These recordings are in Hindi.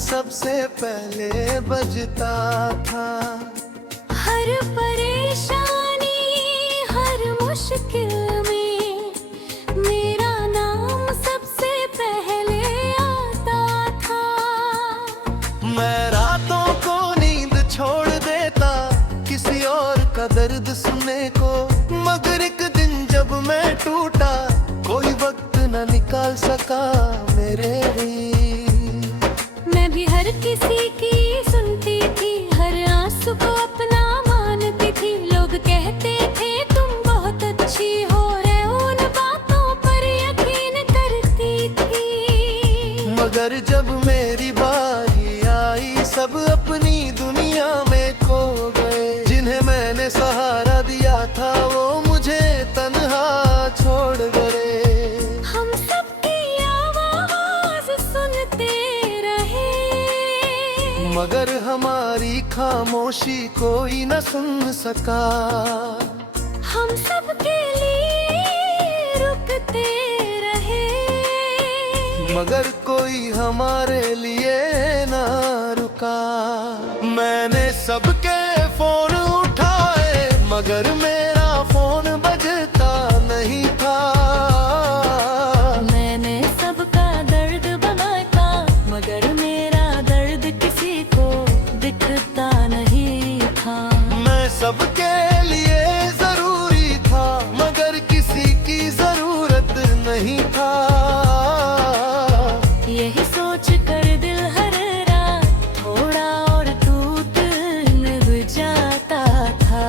सबसे पहले बजता था। हर परेशानी हर मुश्किल में मेरा नाम सबसे पहले आता था। मैं रातों को नींद छोड़ देता किसी और का दर्द सुनने को, मगर एक दिन जब मैं टूटा कोई वक्त न निकाल सका मेरे लिए। मैं भी हर किसी की सुनती थी, हर आंसू को अपना मानती थी। लोग कहते थे तुम बहुत अच्छी हो, रे उन बातों पर यकीन करती थी। मगर जब मेरी बारी आई सब अपनी दुनिया में खो गए। जिन्हें मैंने सहारा दिया था वो मुझे तन्हा छोड़ गए। हम सबकी आवाज सुनते रहे, मगर हमारी खामोशी कोई न सुन सका। हम सबके लिए रुकते रहे, मगर कोई हमारे लिए ना रुका। मैंने सबके फोन उठाए मगर मेरा फोन बजता नहीं था। मैंने सबका दर्द बनाता मगर मेरा दर्द किसी को दिखता नहीं था। मैं सबके लिए जरूरी था मगर किसी की जरूरत नहीं था। यही सोच कर दिल हर रात थोड़ा और टूटने जाता था।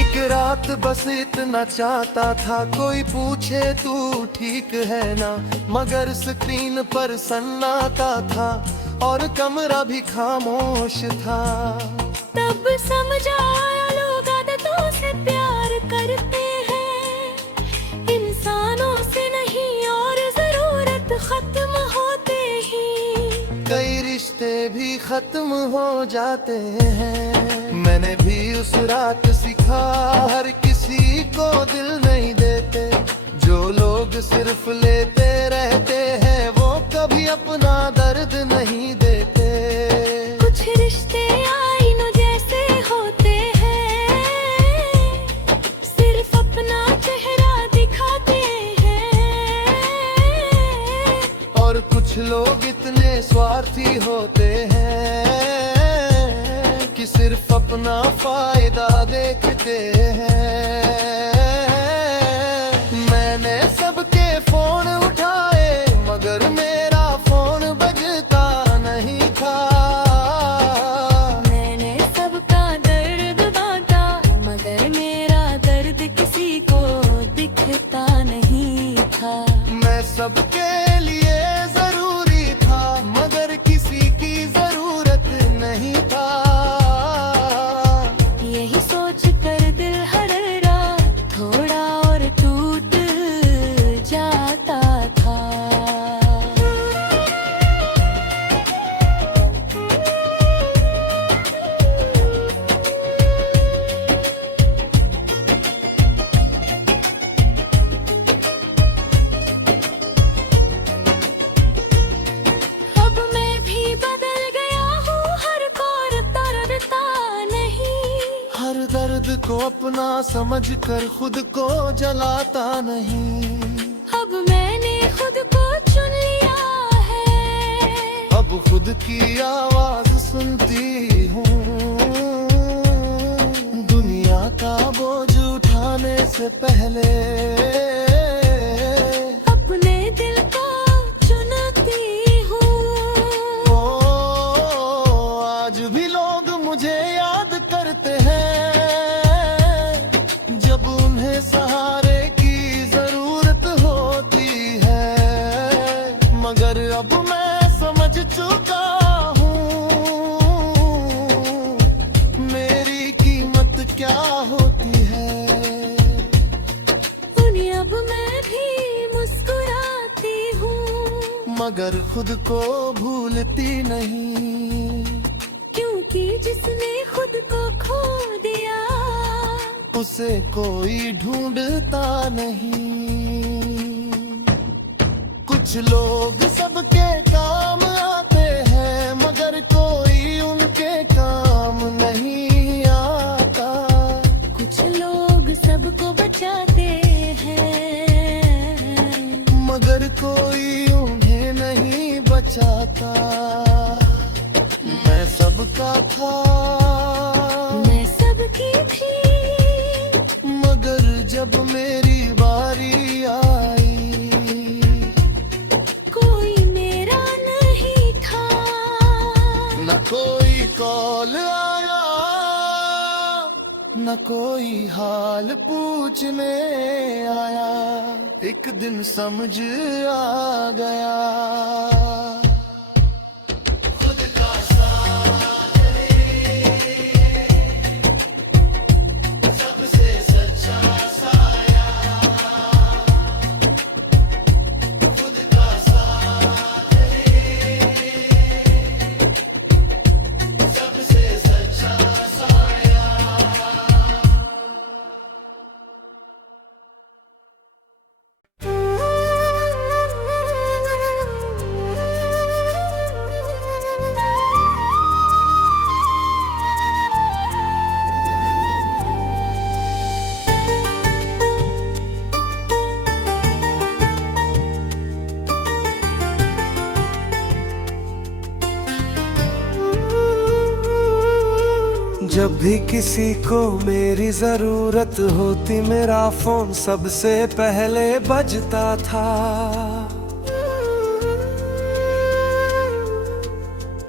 एक रात बस इतना चाहता था कोई पूछे तू ठीक है ना, मगर स्क्रीन पर सन्नाटा था और कमरा भी खामोश था। तब समझा लोग आदतों से प्यार करते हैं, इंसानों से नहीं, और जरूरत खत्म होते ही कई रिश्ते भी खत्म हो जाते हैं। मैंने भी उस रात सीखा हर किसी को दिल नहीं देते। जो लोग सिर्फ लेते रहते हैं वो कभी अपना दर्द नहीं देते। कुछ रिश्ते आईनों जैसे होते हैं, सिर्फ अपना चेहरा दिखाते हैं। और कुछ लोग इतने स्वार्थी होते हैं कि सिर्फ अपना फायदा देखते हैं। मैंने सबके फोन उठाए मगर मेरा फोन बजता नहीं था। मैंने सबका दर्द बांटा मगर मेरा दर्द किसी को दिखता नहीं था। मैं सबके लिए जरूरी था मगर किसी की जरूरत नहीं था। यही सोच कर दिल हर रात थोड़ा और टूट जाता था। अब मैं भी बदल गया हूँ, हर कोर दर्दता नहीं। हर दर्द को अपना समझ कर खुद को जलाता नहीं। अब मैंने खुद को चुन लिया है, अब खुद की आवाज सुनती हूँ। दुनिया का बोझ उठाने से पहले अपने दिल को चुनती हूँ। ओ, आज भी लोग मुझे याद करते हैं जब उन्हें सहारे की जरूरत होती है। मगर अब मैं समझ चुका हूँ मेरी कीमत क्या होती है। अब मैं भी मुस्कुराती हूँ मगर खुद को भूलती नहीं। क्यों की जिसने खुद को खो दिया, उसे कोई ढूंढता नहीं। कुछ लोग सबके काम आते हैं, मगर कोई उनके काम नहीं आता। कुछ लोग सबको बचाते हैं, मगर कोई उन्हें नहीं बचाता। मैं सबका था, मैं सबकी थी, मगर जब मेरी बारी आई, कोई मेरा नहीं था। न कोई कॉल आया, न कोई हाल पूछने आया। एक दिन समझ आ गया, खुद का साथ है सबसे सच्चा साया। खुद का साथ है सबसे सच्चा साया। जब भी किसी को मेरी जरूरत होती, मेरा फोन सबसे पहले बजता था।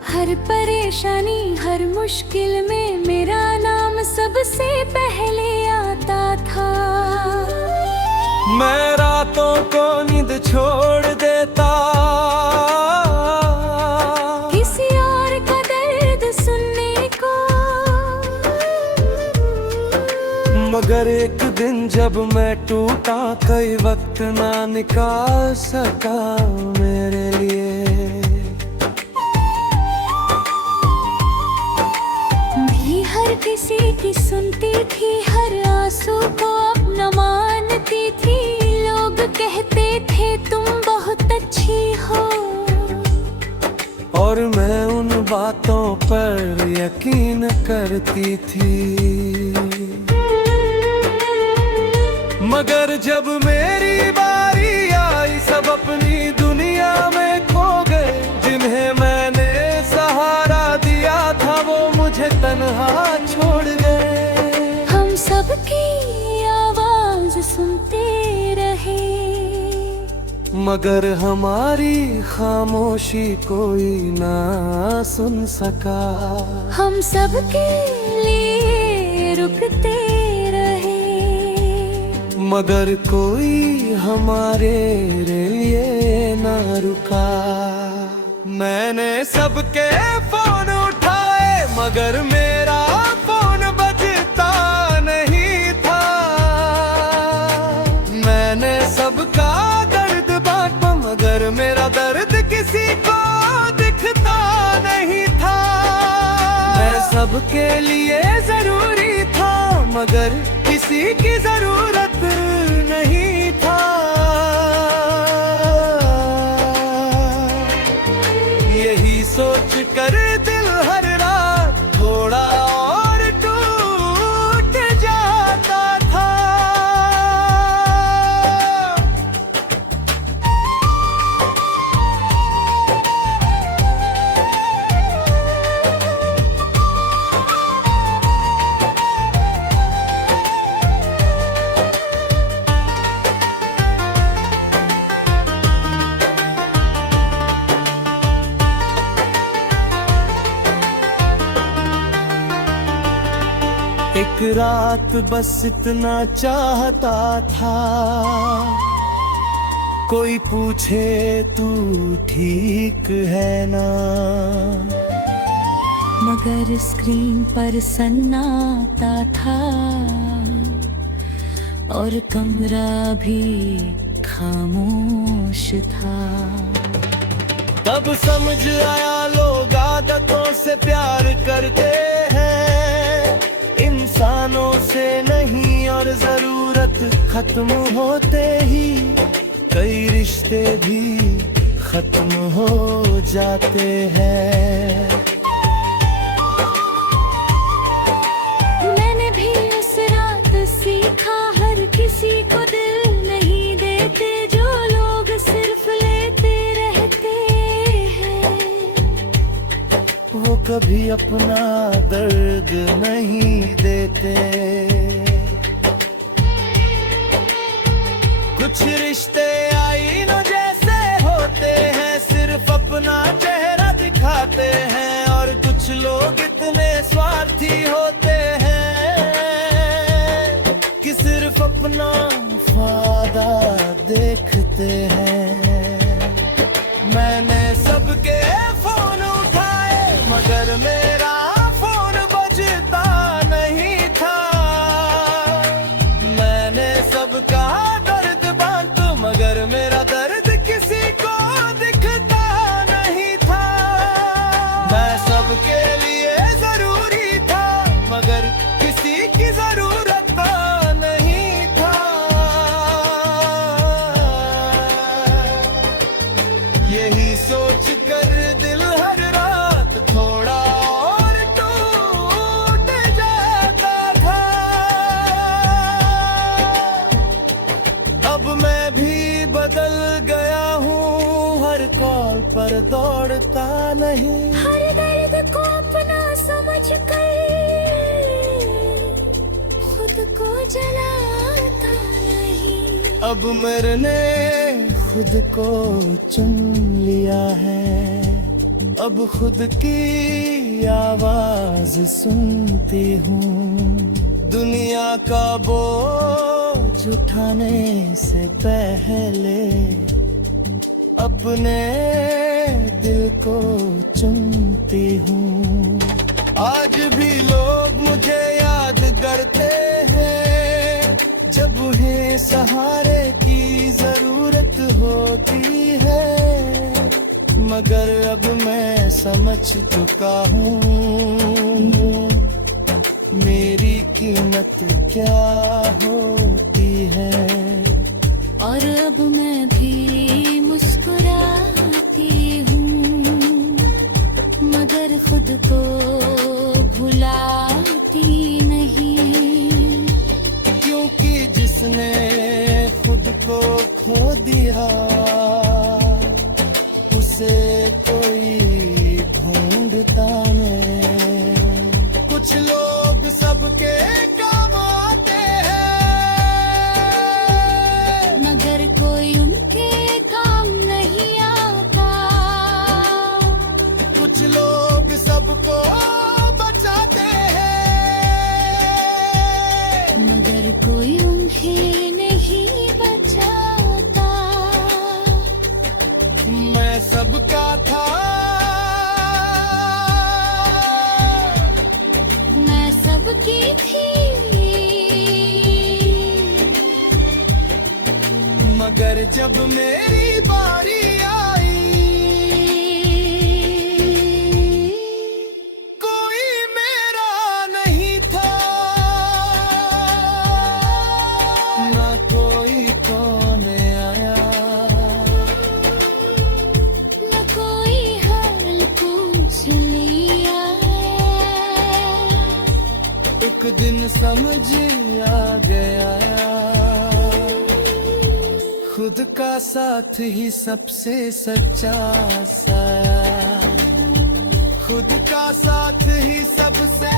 हर परेशानी हर मुश्किल में मेरा नाम सबसे पहले आता था। मैं रातों को नींद छोड़ देता, किसी और का दर्द सुनने को, मगर एक दिन जब मैं टूटा, कई वक्त ना निकाल सका मेरे लिए। भी हर किसी की सुनती थी, हर आंसू को अपना मानती थी। लोग कहते थे तुम बहुत अच्छी हो, और मैं उन बातों पर यकीन करती थी। मगर जब मेरी बारी आई, सब अपनी दुनिया में खो गए। जिन्हें मैंने सहारा दिया था, वो मुझे तन्हा छोड़ गए। हम सबकी आवाज सुनते रहे, मगर हमारी खामोशी कोई ना सुन सका। हम सबके लिए रुकते रहे, मगर कोई हमारे लिए ना रुका। मैंने सबके फोन उठाए, मगर मेरा फोन बजता नहीं था। मैंने सबका दर्द बांटा, मगर मेरा दर्द किसी को दिखता नहीं था। मैं सबके लिए जरूरी था, मगर किसी की जरूरत नहीं था। यही सोच कर दिल हर रात थोड़ा और टूट जाता था। एक रात बस इतना चाहता था, कोई पूछे तू ठीक है ना। मगर स्क्रीन पर सन्नाटा था, और कमरा भी खामोश था। तब समझ आया लोग आदतों से प्यार करते हैं, इंसानों से नहीं। और जरूरत खत्म होते ही कई रिश्ते भी खत्म हो जाते हैं। मैंने भी उस रात सीखा, हर किसी को दिल नहीं देते जो लोग सिर्फ लेते रहते हैं। वो कभी अपना दर्द नहीं देते। कुछ रिश्ते आईनों जैसे होते हैं, सिर्फ अपना चेहरा दिखाते हैं। और कुछ लोग इतने स्वार्थी होते हैं कि सिर्फ अपना फायदा देखते हैं। मैंने सबके फोन उठाए मगर मेरा फोन बजता नहीं था। मैंने सबका दर्द बांटा मगर मेरा दर्द किसी को दिखता नहीं था। मैं सबके लिए जरूरी था मगर किसी की जरूरत नहीं था। यही सोच कर दिल हर रात थोड़ा और टूट जाता था। अब मैं भी बदल गया हूँ, हर कॉल पर दौड़ता नहीं। हर दर्द को अपना समझ कर खुद को जलाता नहीं। अब मरने खुद को चुन लिया है। अब खुद की आवाज सुनती हूँ। दुनिया का बोझ उठाने से पहले अपने दिल को चुनती हूँ। आज भी लोग मुझे याद करते हैं जब उन्हें सहारे की जरूरत होती है। मगर अब मैं समझ चुका हूँ मेरी कीमत क्या होती है। और अब मैं भी मुस्कुराती हूँ मगर खुद को भुलाती नहीं। क्योंकि जिसने खुद को खो दिया उसे कोई ढूंढता नहीं। कुछ लोग सबके काम आते हैं मगर कोई उनके काम नहीं आता। कुछ लोग सबको बचाते हैं मगर कोई उन्हें नहीं बचाता। मैं सबका था, मैं सबकी थी मगर जब मेरी बारी आई कोई मेरा नहीं था। ना कोई कौन आया, न कोई हाल पूछ लिया। एक दिन समझ आ गया खुद का साथ ही सबसे सच्चा साया। खुद का साथ ही सबसे